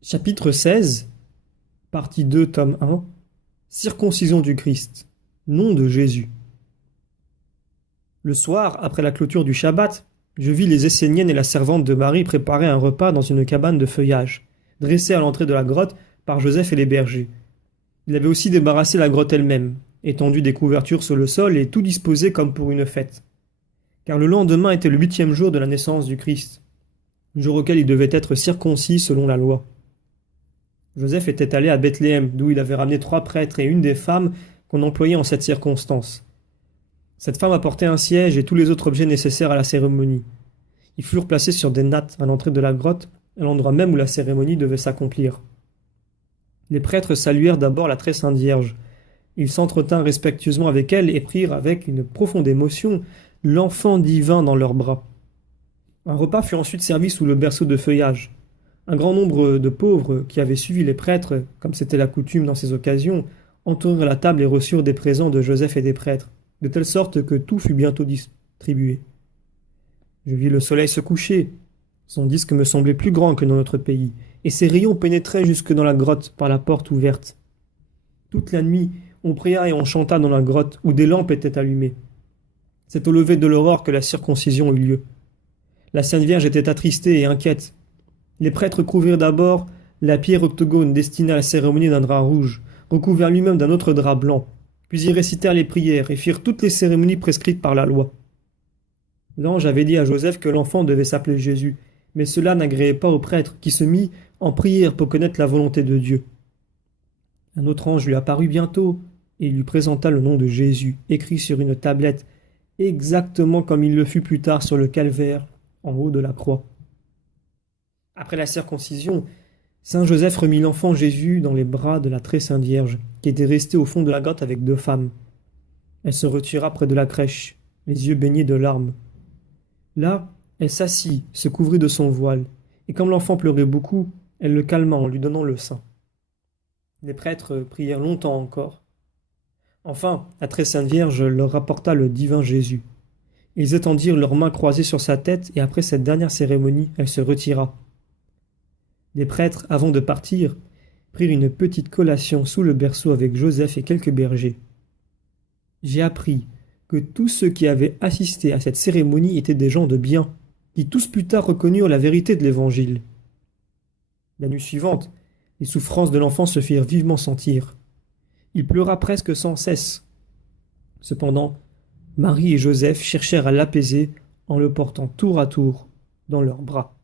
Chapitre 16, partie 2, tome 1. Circoncision du Christ, nom de Jésus. Le soir, après la clôture du Shabbat, je vis les Esséniennes et la servante de Marie préparer un repas dans une cabane de feuillage, dressée à l'entrée de la grotte par Joseph et les bergers. Il avait aussi débarrassé la grotte elle-même, étendu des couvertures sur le sol et tout disposé comme pour une fête. Car le lendemain était le 8e jour de la naissance du Christ, jour auquel il devait être circoncis selon la loi. Joseph était allé à Bethléem, d'où il avait ramené 3 prêtres et une des femmes qu'on employait en cette circonstance. Cette femme apportait un siège et tous les autres objets nécessaires à la cérémonie. Ils furent placés sur des nattes à l'entrée de la grotte, à l'endroit même où la cérémonie devait s'accomplir. Les prêtres saluèrent d'abord la très sainte Vierge. Ils s'entretinrent respectueusement avec elle et prirent avec une profonde émotion l'enfant divin dans leurs bras. Un repas fut ensuite servi sous le berceau de feuillage. Un grand nombre de pauvres qui avaient suivi les prêtres, comme c'était la coutume dans ces occasions, entourèrent la table et reçurent des présents de Joseph et des prêtres, de telle sorte que tout fut bientôt distribué. Je vis le soleil se coucher. Son disque me semblait plus grand que dans notre pays, et ses rayons pénétraient jusque dans la grotte par la porte ouverte. Toute la nuit, on pria et on chanta dans la grotte où des lampes étaient allumées. C'est au lever de l'aurore que la circoncision eut lieu. La Sainte Vierge était attristée et inquiète. Les prêtres couvrirent d'abord la pierre octogone destinée à la cérémonie d'un drap rouge, recouvert lui-même d'un autre drap blanc. Puis ils récitèrent les prières et firent toutes les cérémonies prescrites par la loi. L'ange avait dit à Joseph que l'enfant devait s'appeler Jésus, mais cela n'agréait pas au prêtre qui se mit en prière pour connaître la volonté de Dieu. Un autre ange lui apparut bientôt et lui présenta le nom de Jésus, écrit sur une tablette, exactement comme il le fut plus tard sur le calvaire, en haut de la croix. Après la circoncision, saint Joseph remit l'enfant Jésus dans les bras de la très sainte Vierge, qui était restée au fond de la grotte avec 2 femmes. Elle se retira près de la crèche, les yeux baignés de larmes. Là, elle s'assit, se couvrit de son voile, et comme l'enfant pleurait beaucoup, elle le calma en lui donnant le sein. Les prêtres prièrent longtemps encore. Enfin, la très sainte Vierge leur rapporta le divin Jésus. Ils étendirent leurs mains croisées sur sa tête, et après cette dernière cérémonie, elle se retira. Les prêtres, avant de partir, prirent une petite collation sous le berceau avec Joseph et quelques bergers. J'ai appris que tous ceux qui avaient assisté à cette cérémonie étaient des gens de bien, qui tous plus tard reconnurent la vérité de l'Évangile. La nuit suivante, les souffrances de l'enfant se firent vivement sentir. Il pleura presque sans cesse. Cependant, Marie et Joseph cherchèrent à l'apaiser en le portant tour à tour dans leurs bras.